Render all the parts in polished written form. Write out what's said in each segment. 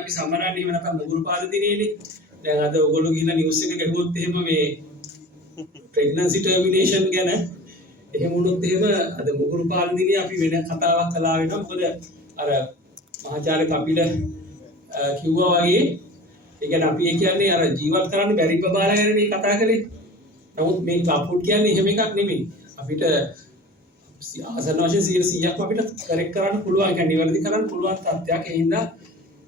අපි සමරන්නේ එහෙම නැත්නම් මුගුරු පාද දිනේනේ. දැන් අද ඔයගොල්ලෝ ගිහින් නිවුස් එක ගැහුවොත් එහෙම මේ ප්‍රෙග්නන්සි ටර්මිනේෂන් ගැන එහෙම වුණොත් එහෙම අද මුගුරු පාද දිනේ අපි වෙන කතාවක් කළා වෙනවා. මොකද අර මහාචාර්ය කපිල කිව්වා වගේ ඒ කියන්නේ අපි කියන්නේ අර ජීවත් කරන්න බැරි බබාලා ගැන මේ කතා කරේ. නමුත් මේ කප්පුට් කියන්නේ එහෙම එකක් නෙමෙයි. අපිට ආසන්න වශයෙන් 100%ක්ම අපිට කරෙක්ට් කරන්න පුළුවන්. කියන්නේ නිවැරදි කරන්න පුළුවන් තත්ත්වයක්. ඒ හින්දා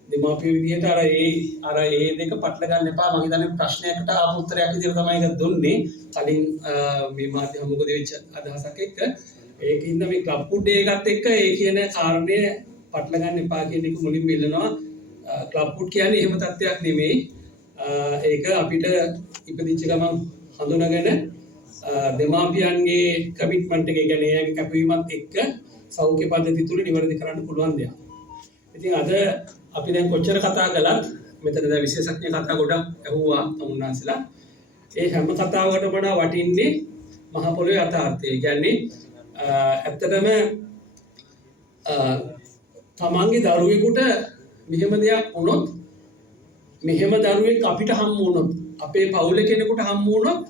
දෙමාපිය විදිහට අර ඒ දෙක පටල ගන්න එපා. මම හිතන්නේ ප්‍රශ්නයකට ආපු උත්තරයක් විදිහට තමයි ඒක දුන්නේ. කලින් මේ මාධ්‍ය හමුකදී වෙච්ච අදහසක් එක්ක. ඒකින්ද මේ කප්පුට් එකත් එක්ක ඒ කියන කාරණය පටල ගන්න එපා කියන එක මුලින්ම ඉල්ලනවා. ක්ලබ්ෆුඩ් කියන්නේ එහෙම තත්ත්වයක් නෙමෙයි. ඒක අපිට ඉපදිච්ච ගමන් හඳුනාගෙන දෙමාපියන්ගේ කමිට්මන්ට් එක කියන්නේ එයාගේ කැපවීමත් එක්ක සෞඛ්‍ය පද්ධති තුල නිවැරදි කරන්න පුළුවන් දෙයක්. ඉතින් අද අපි දැන් කොච්චර කතා කළත් මෙතන දැන් විශේෂඥ කතා ගොඩක් ඇහුවා තමුන්නාන්සලා. ඒ හැම කතාවකටම වඩා වටින්නේ මහ පොළොවේ යථාර්ථය. කියන්නේ ඇත්තටම තමන්ගේ දරුවෙකුට මෙහෙම දෙයක් වුණොත් මෙහෙම දරුවෙක් අපිට හම්බ වුණොත් අපේ පවුලේ කෙනෙකුට හම්බ වුණොත්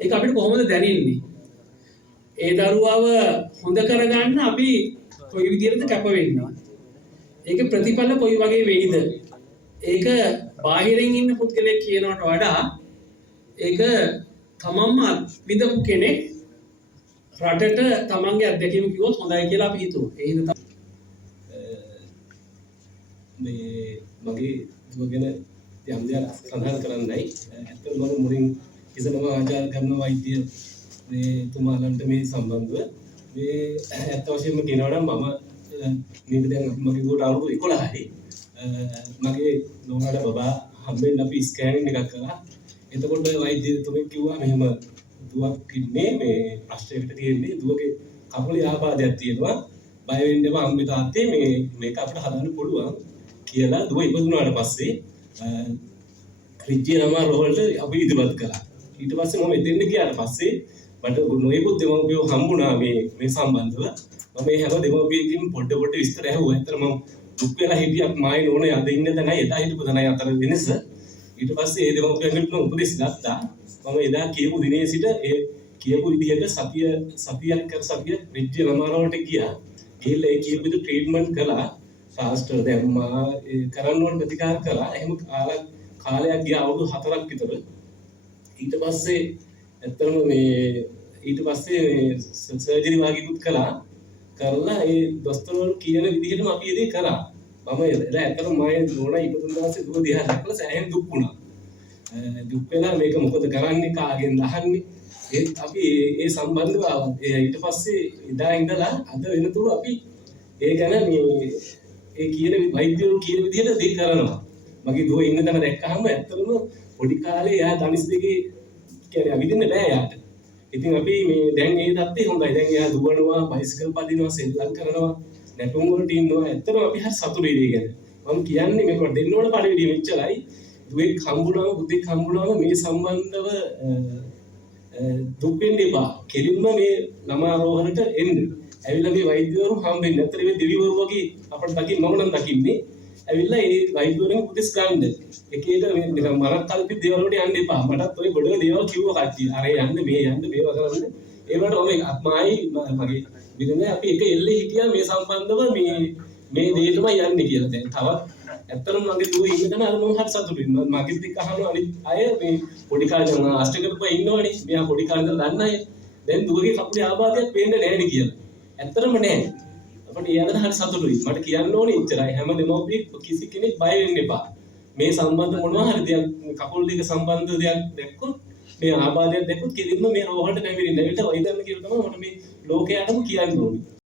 ඒක අපිට කොහොමද දැනෙන්නේ? ඒ දරුවව හොඳ කරගන්න අපි කොයි විදිහටද කැප වෙන්නේ? ඒක ප්‍රතිඵල කොයි වගේ වෙයිද? ඒක බාහිරින් ඉන්න පුද්ගලයෙක් කියනවට වඩා ඒක තමන්ම විඳපු කෙනෙක් රටට තමන්ගේ අත්දැකීම කිව්වොත් හොඳයි කියලා අපි හිතුවා. ඒ හින්දා මේ මගේ දුව ගැන යම් දෙයක් සඳහන් කරන්නයි. ඇත්තටම මම මුලින් ඉස්සෙල්ලාම ආචාර්ය කරන වෛද්‍ය මේ තුමාලන්ට මේ සම්බන්ධව මේ ඇත්ත වශයෙන්ම කියනවා නම් මම මේක දැන් මගේ දුවට අවුරුදු 11යි. මගේ නෝනාට බබා හම්බෙන්න අපි ස්කෑනින් එකක් කළා. එතකොට වෛද්‍යතුමෙක් කිව්වා මෙහෙම දුවක් ඉන්නේ මේ ප්‍රශ්නයකට තියෙන්නේ දුවගේ කකුලේ ආබාධයක් තියෙනවා. බය වෙන්න එපා අම්මේ තාත්තේ මේක අපිට හදන්න පුළුවන් කියලා දුව ඉපදුනාට පස්සේ රිජ්ජේ නම රෝහලට අපි ඉදිරිපත් කළා. ඊට පස්සේ මම එතෙන්ට ගියාට පස්සේ මට නොයෙකුත් දෙමව්පියෝ හම්බුණා මේ සම්බන්ධව. මම මේ හැම දෙමව්පියකින් පොඩ විස්තර ඇහුවා. ඇත්තට මම දුක් වෙලා හිටියක් මායි නෝනේ අද ඉන්න තැනයි එදා හිටපු තැනයි අතර වෙනස. ඊට පස්සේ ඒ දෙමව්පියන්ගෙන් මම උපදෙස් ගත්තා. මම එදා කියපු දිනේ සිට ඒ කියපු විදිහට සතියක් රිජ්ජේ නම රෝහලට ගියා. ගිහලා ඒ කියපු විදිහට ට්‍රීට්මන්ට් කළා. ශාස්ත්‍ර දැම්මා කරන්න ඕන ප්‍රතිකාර කළා. එහෙම කාලයක් ගියා අවුරුදු 4ක් විතර. ඊට පස්සේ ඇත්තටම ඊට පස්සේ සර්ජරි වගේකුත් කළා. කරලා ඒ දොස්තරවරු කියන විදිහටම අපි ඒ දේ කරා. මම එදා ඇත්තටම මම නෝනා ඉපදුන දවසේ දුව දිහා දැක්කලා සෑහෙන දුක් වුණා. දුක් වෙලා මේක මොකද කරන්නේ කාගෙන්ද අහන්නේ. ඒත් අපි ඒ සම්බන්ධව ඊට පස්සේ එදා ඉඳලා අද වෙනතුරු අපි ඒ ගැන ඒ කියන වෛද්‍යවරු කියන විදිහට දේ කරනවා. මගේ දුව ඉන්න තැන දැක්කහම ඇත්තටම පොඩි කාලේ එයා ධනිස් දෙකේ කියන්නේ අවිදින්න බෑ යාට. ඉතින් අපි මේ දැන් ඒ තත්ත්වය හොඳයි. දැන් එයා දුවනවා, බයිසිකල් පදිනවා, සෙල්ලම් කරනවා, නැටුම් වලට ඉන්නවා. ඇත්තටම අපි හරි සතුටුයි ඒ ගැන. මම කියන්නේ මේකට දෙන්න ඕන පරිවිදිය මෙච්චරයි. දුවෙක් හම්බුනම, බුද්ධෙක් හම්බුනම මේ සම්බන්ධව දුක් වෙන්න එපා. කෙලින්ම මේ ළමා රෝහලට එන්න. ඇවිල්ලා මේ වෛද්‍යවරු හම්බෙන්න. ඇත්තට මේ දෙවිවරු වගේ අපිට දකින්න මම නම් දකින්නේ. ඇවිල්ලා ඒ වෛද්‍යවරුන් උපදෙස් ගන්න. එක එක නිකන් මරක් කල්පිත දේවල් වලට යන්න එපා. මටත් ඔය ගොඩක දේවල් කිව්වා කට්ටිය. අර යන්න මේවා කරන්න. ඒ වලට මායි මගේ විදිහේ අපි එක එල්ලේ හිටියා මේ සම්බන්ධව මේ දෙයටමයි යන්නේ කියලා. දැන් තවත් ඇත්තටම මගේ දුව ඉන්න තැන අර මම හරි සතුටුයි. මගෙත් එක්ක අහනවා අනිත් අය මේ පොඩි කාලේ නම් ආස්ට්‍රේලියාවේ ඉන්නවනේ. මෙයා පොඩි කාලේ ඉඳලා දන්න අය. දැන් දුවගේ කකුලේ ආබාධයක් පේන්නේ නැහැ නේ කියලා. ඇත්තටම නැහැ. අපිට ඊයකට හරි සතුටුයි. මට කියන්න ඕනේ ඉච්චරයි. හැම දෙමව්පියෙක් කිසි කෙනෙක් බය වෙන්න එපා. මේ සම්බන්ධ මොනවා හරි දෙයක් කකුල් දෙක සම්බන්ධ දෙයක් දැක්කොත් මේ ආබාධයක් දැක්කොත් කෙලින්ම මේ රෝහලට නැමිරෙන්න. ඒකට වෛද්‍යන්න කියලා තමයි මට මේ ලෝකයටම කියන්න ඕනේ.